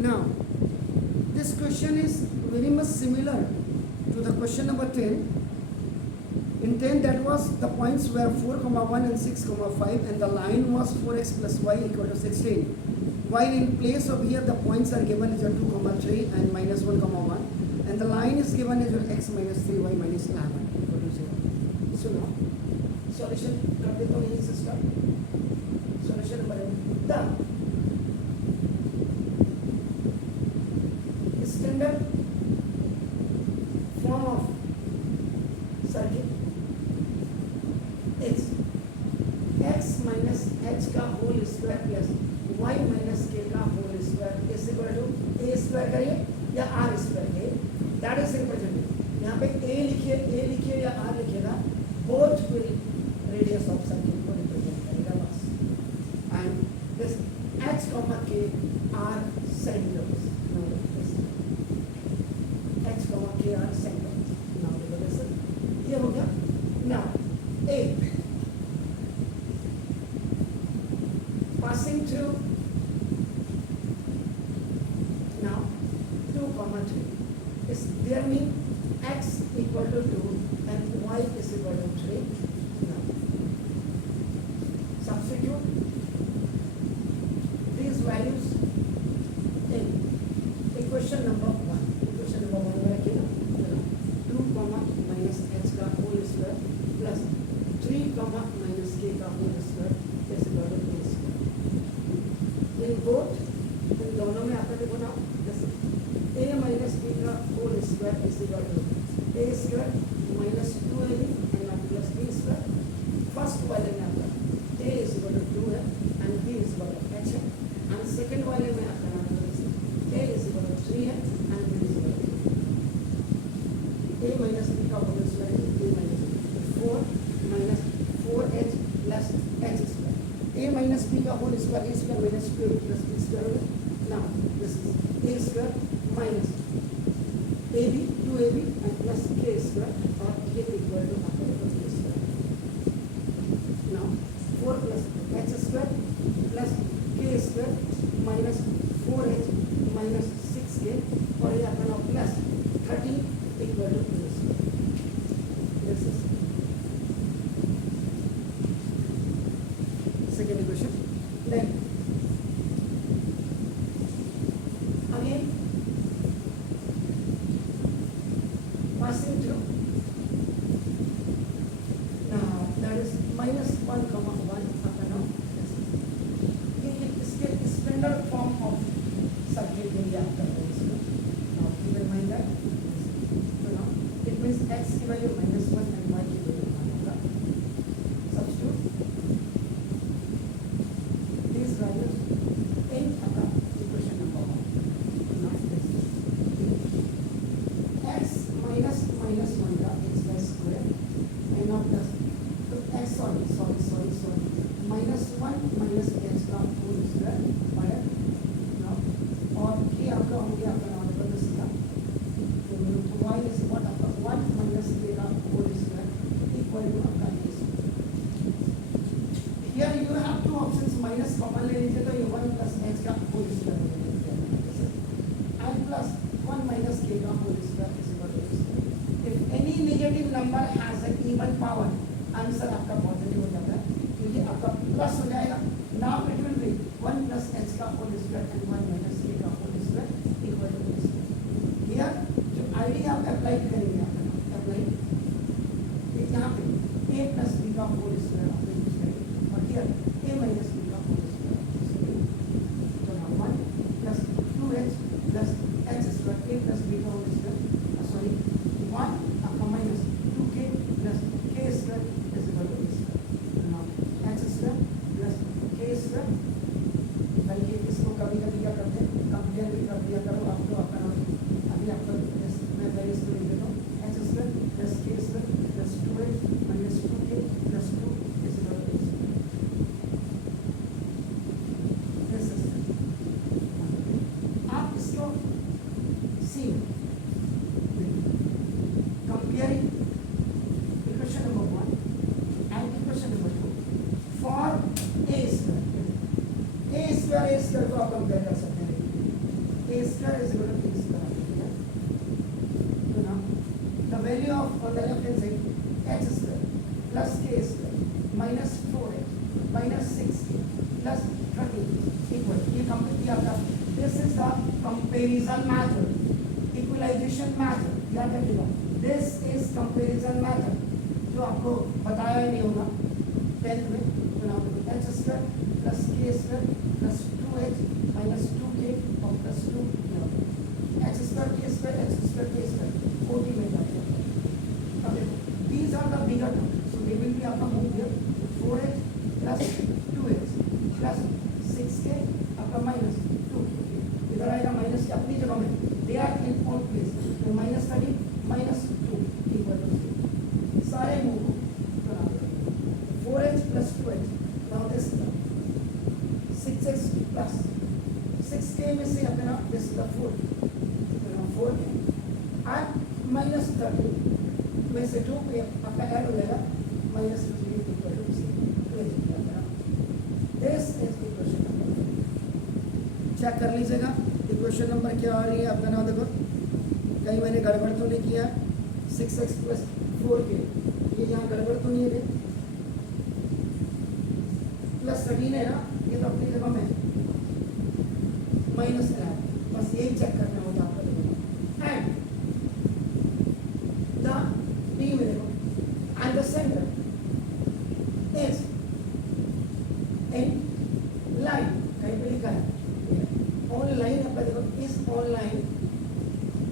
Now, this question is very much similar to the question number 10. In 10, that was the points were 4, 1 and 6, 5, and the line was 4x plus y equal to 16. While in place of here, the points are given as 2, 3 and minus 1, 1, and the line is given as x minus 3y minus 11 equal to 0. So now, solution कर देता हूँ यहीं से start. Solution number 1. The standard form of circuit is x minus h का whole square plus y minus k का whole square is equal to a square करिए या r square करिए. That is represented. यहाँ पे a लिखिए या r लिखिएगा. Both will radius of circuit को represent करेगा बस. And this h comma k are centers. Now this h comma k are centers. Now this ये हो गया. Now a passing through now 2, 3 is there mean x equal to 2 and y is equal to 3. Now substitute these values in equation number 1. Equation number 1 में रखिए ना 2 minus h का whole square plus 3 minus k का whole square is equal to a square. In both इन दोनों में आपका देखो ना जैसे a minus b का whole square is equal to a square minus 2ab and plus b square. First वाले में आपका a is equal to 2 है and b is equal to h है and second वाले में आपका नाम a is equal to 3 है and b is equal to a minus b का whole square is a minus 4 minus 4h plus h square. A minus b का whole square a square minus 2 plus b square. Now this is a square minus ab 2ab and plus k square or k equal to a square. Now 4 plus h square plus k square minus 4h minus 6k और ये अपना plus 13 equal to a square. This is second equation. Then again passing through now that is minus 1, 1 up and down. इसके standard form of circuit के लिए आप कर रहे हैं इसको. Now keep in mind that. So now it means x की value minus 1 and y की value 1 होगा. Substitute these values in equation number 1. Now this x minus 1 का x by square and now plus तो x sorry minus 1 minus h का whole square और now और k आपका हो गया आपका नाम पर इसका तो y is what आपका 1 minus k का whole square equal to आपका a square. Here you have two options minus common ले लीजिए तो ये 1 plus h का whole square ले लीजिए and plus 1 minus k का whole square is equal to a square. If any negative number has an even power answer आपका positive हो जाता है क्योंकि आपका प्लस हो जाएगा. Now it will be 1 plus h का whole square and 1 minus k का whole square equal to a square. Here जो आइडिया आप अप्लाई करेंगे आप अप्लाई यहाँ पे a plus b का whole square आप यूज करेंगे और here a minus b का whole square. तो now 1 plus 2h plus h square a plus b का whole square sorry 1 आपका minus 2k plus k square is equal to a square. Now h square plus k square बल्कि इसको कभी कभी क्या करते हैं कंपेयर भी कर दिया करो आप तो आपका नाम अभी आपको मैं पहले इसको लिख देता हूँ h square plus k square plus 2h minus 2k plus 2 is equal to a square. This is आप इसको सी comparing equation number 1 and equation number 2 for a square को आप कंपेयर कर सकते हैं. a square is equal to b square. So now the value of on the left hand side h square plus k square minus 4h minus 6k plus 30 equal ये complete किया था. This is the comparison method, equalization method. याद रखिएगा, this is comparison method जो आपको बताया ही नहीं होगा 10th में. तो now h square plus k square plus 2h minus 2k और plus 2 h square k square h square k square 40 में जाते हैं. अब देखो these are the bigger numbers, so they will be आपका move here 4h plus 2h plus 6k आपका minus 2. इधर आएगा माइनस की अपनी जगह में, they are in on place. तो माइनस 30 माइनस 2 इक्वल टू सारे मूव बना देंगे. 4h plus 2h now this 6x plus 6k में से अपना this is the 4 and minus 30 में से 2 पे आपका ऐड हो जाएगा minus 3 equal to 0. This is equation number. Check कर लीजिएगा इक्वेशन नंबर क्या आ रही है आपका. नाम देखो कहीं मैंने गड़बड़ तो नहीं किया. 6x plus 4k ये यहाँ गड़बड़ तो नहीं है. प्लस 13 है ना, ये तो अपनी जगह में माइनस 11. बस यही चेक करना होता आपका. एंड द डी में देखो and the centre is in line. कहीं पे लिखा है ऑनलाइन आपका देखो इस ऑनलाइन.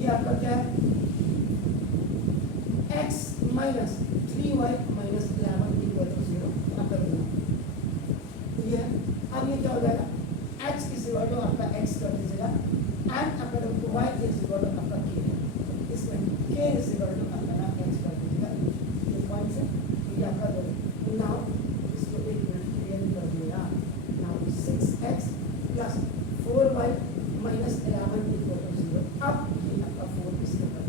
ये आपका क्या है x minus 3y minus 11 equal to 0 आपका देखो ये है. अब ये क्या हो जाएगा h इज इक्वल टू आपका x कर दीजिएगा एंड आपका देखो y इज इक्वल टू आपका k. इसमें k इज इक्वल टू आपका ना h कर दीजिएगा ये पॉइंट से. ये आपका देखो नाउ इसको एक मिनट क्लियर कर दिया. Now 6x plus 4y minus 11 equal to 0. अब ये आपका 4 इसके ऊपर.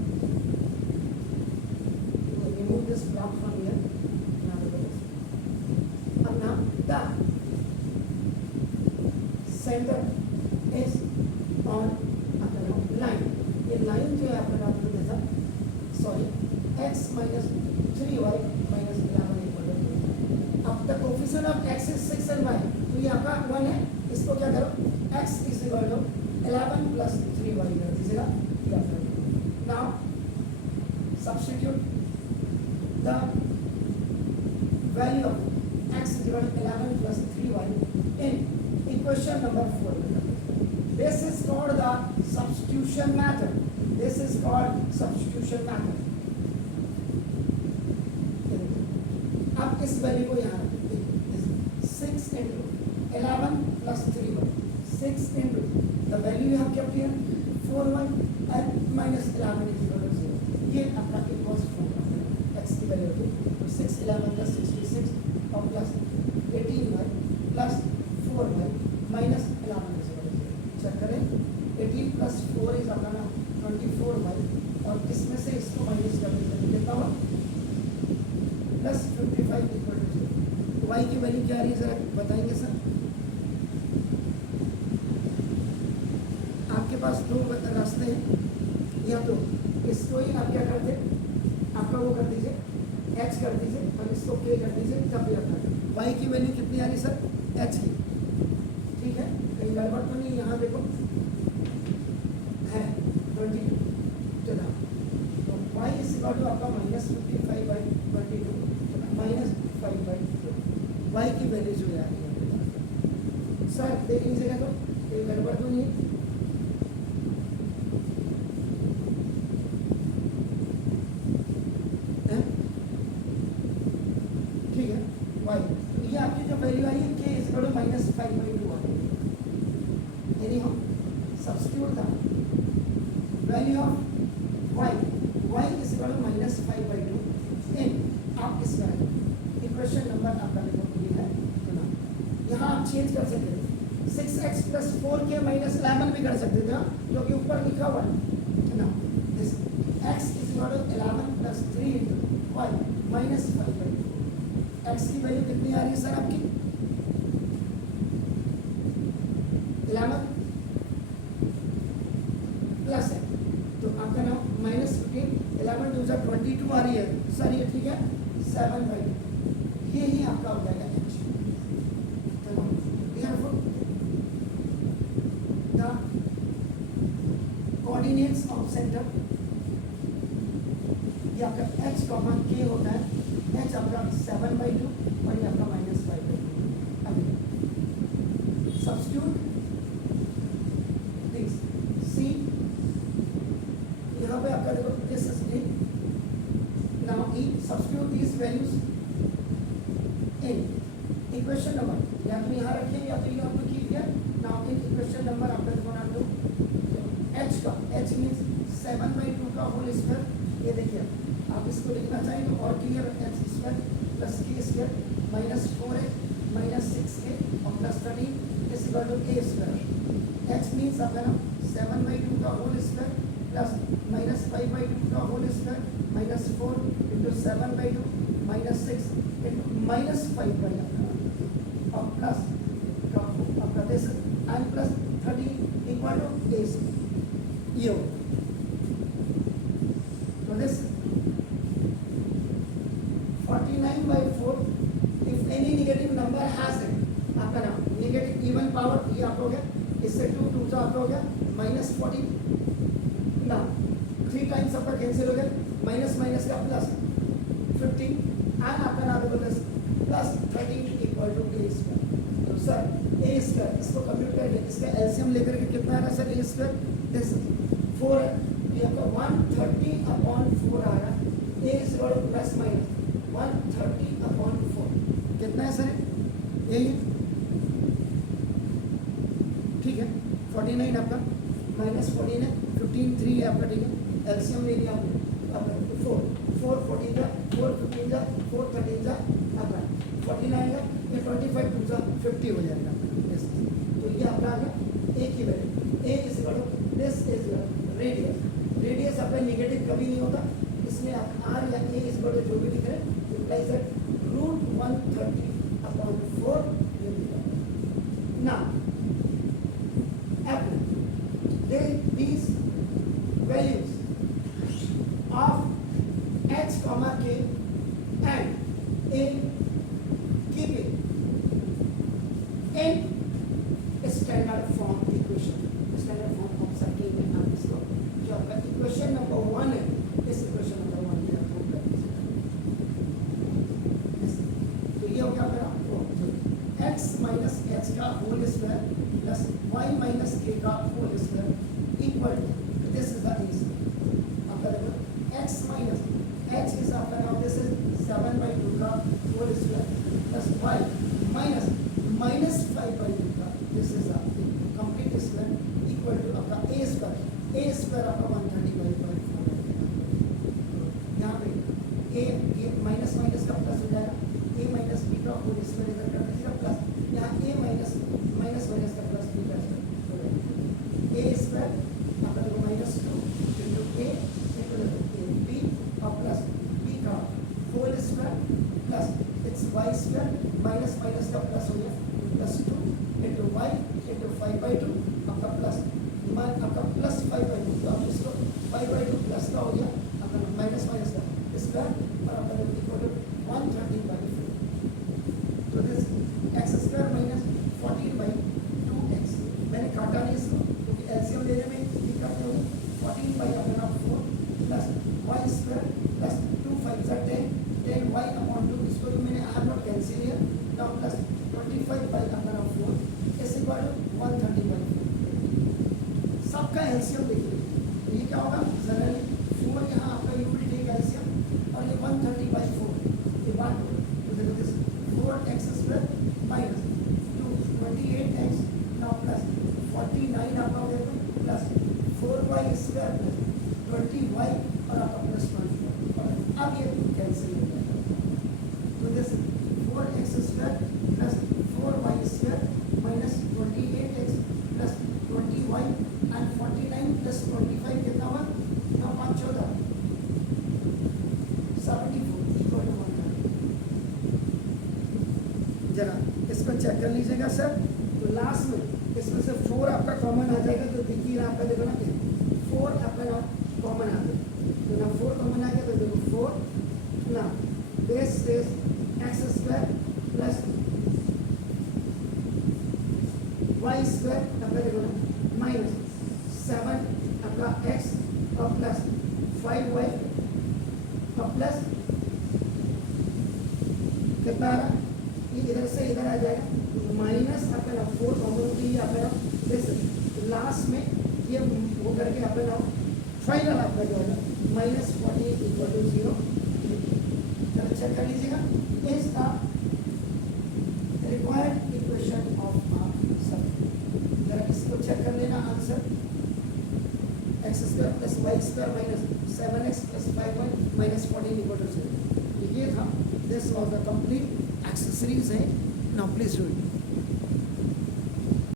तो remove this block from here. Now look at this. अब now the center is on आपका line. ये line जो है आपका आपको जैसा sorry x minus 3y minus 11 equal to 0. अब the coefficient of x is 6 and y. तो ये आपका 1 है. इसको क्या करो x is equal to 11 plus 3y कर दीजिएगा. Now substitute the value of x is equal to 11 plus 3y in equation number 4. This is called the substitution method. This is called substitution method. अब इस value को यहाँ 6 into 11 plus 3y 6 into the value you have kept here 4y and minus 11 is equal to 0. ये आपका equals 4 x की value होगी. तो 6 11 plus 66 और plus 18y plus 4y minus 11 is equal to 0. Check करें 18 plus 4 is आपका ना 24y और इसमें से इसको माइनस कर देंगे कितना हुआ प्लस 55 इक्वल टू 0. y की वैल्यू क्या आ रही है जरा बताएंगे सर. आपके पास दो रास्ते हैं. या तो इसको ही आप क्या करते आपका वो कर दीजिए h कर दीजिए और इसको k कर दीजिए तब भी आपका y की वैल्यू कितनी आ रही सर h की. ठीक है कहीं गड़बड़ तो नहीं. यहाँ देखो है 22. चला तो y इज इक्वल टू आपका माइनस 55/22 माइनस 5/2. y की वैल्यू जो आ रही है सर देख लीजिएगा तो कहीं गड़बड़ तो नहीं. ठीक है y तो ये आपकी जो वैल्यू आई है k is equal to minus 5/2 आ रही है. यानी हम सब्स्टिट्यूट था value of y is equal to minus 5/2 in आप इस इक्वेशन नंबर आपका देखो ये है. यहाँ आप चेंज कर सकते थे 6x plus 4k minus 11 भी कर सकते थे जो कि ऊपर लिखा हुआ है ना. This x is equal to 11 plus 3 into y minus 5/2. x की वैल्यू कितनी आ रही है सर आपकी 11 प्लस है, तो आपका नाम -15, 11 2 22 आ रही है सर, ये ठीक है 7/2, ये ही आपका हो जाएगा h। therefore the coordinates of center, ये आपका h, k होता है, h आपका 7/2 और ये आपका -5/2। अभी सब्स्टिट्यूट दिस c, यहाँ पे आपका देखो this is a, now e, substitute these values in equation number, या तो यहाँ रखिए या तो यहाँ पे कीजिए। now in equation number आपका देखो ना लो h का, h means 7/2 का होल स्क्वायर, ये देखिए आप इसको लिखना चाहिए तो और clear, h square plus k square minus 4h minus 6k और plus 13 is equal to a square. h means आपका ना 7/2 का होल स्क्वायर प्लस माइनस 5/2 का whole square minus 4 into 7/2 minus 6 into minus 5/2 और प्लस आपका this and plus 13 equal to a square. ये तो this 49/4 if any negative number has it, आपका नाम नेगेटिव इवन पावर, ये आप हो गया, इससे 2 2 से आप हो गया -14 ना 3 टाइम्स आपका कैंसिल हो गया, माइनस माइनस का प्लस 15 एंड आपका नाम देखो plus 13 equal to a square. तो सर a स्क्वायर इसको कंप्यूट करके इसका एलसीएम लेकर के कितना आ रहा है सर, a स्क्वायर दिस 4 है, ये आपका 130/4 आ रहा है, a is equal two plus minus 130/4 कितना है सर, यही है ठीक है। 49 आपका -14 है, 15 3 है आपका, ठीक है एलसीएम ले लिया आपने, आपका 4 4 14 का 4 15 का 4 13 का आपका 49 का, ये 25 2 का 50 हो जाएगा आपका। तो ये आपका आ गया a की value, a is equal to this is radius, radius आपका नेगेटिव कभी नहीं होता, इसमें आप r या a इज इक्वल टू जो भी लिख रहे हैं implies that √130/4 ये लिखा। now these values of h, k and a keep it in standard form equation, standard form of circle में आप इसको जो आपका इक्वेशन नंबर 1 है, इस इक्वेशन नंबर 1 में आप प्रूव कर दीजिए। तो ये हो गया मेरा x माइनस h का whole square plus y minus k का whole square equal to this is the answer. आपका देखो x माइनस h इज आपका नाउ दिस इज 7/2 का whole square plus y minus -5/2 का this is the complete square equal to आपका a square आपका 130/4 यहाँ पे a माइनस माइनस का प्लस हो जाएगा, a माइनस b का होल स्क्वायर इधर कर दीजिएगा प्लस यहाँ a माइनस माइनस का प्लस b का स्क्वायर हो जाएगा, a स्क्वायर आपका देखो -2 इंटू a इंटू b और प्लस b का whole square plus it's y square minus का प्लस हो गया प्लस 2 इंटू y इंटू 5/2 आपका प्लस आपका प्लस 5/2, तो आप इसको 5/2 प्लस का हो गया आपका माइनस का स्क्वायर और आपका इक्वल टू 130/4। तो this x square minus 14/2x, मैंने काटा नहीं इसको क्योंकि एलसीएम लेने में दिक्कत होगी, 14/4 plus y square plus 2 5 10 10y/2, इसको भी मैंने आर नॉट कैंसिल किया now plus 25/4 is equal to 130/4। सबका एलसीएम देखिए, तो ये क्या होगा जनरली 4 यहाँ आपका यूनिट एक एलसीएम और ये 130/4 ये बात होगी। तो देखो this 4x square minus 28x now plus 49 आपका हो जाएगा plus 4y square plus 20y और आपका प्लस 24। अब ये कैंसिल हो जाएगा, तो this 4x square plus 4y square minus 28x plus 20y and 49 plus 25 कितना हुआ, 9 5 14 74 इक्वल टू 130। जरा इसको चेक कर लीजिएगा सर, तो लास्ट में इसमें से 4 आपका कॉमन आ जाएगा, तो देखिए आपका देखो ना 4 से लास्ट में ये वो करके अपन आओ फाइनल आपका जो है -14 इक्वल टू 0 चलो चेक कर लीजिएगा is the required equation of a circle जरा इसको चेक कर लेना answer x square plus y square minus 7x plus 5y minus 14 equal to 0 ये था this was the complete exercise है नाउ प्लीज डू इट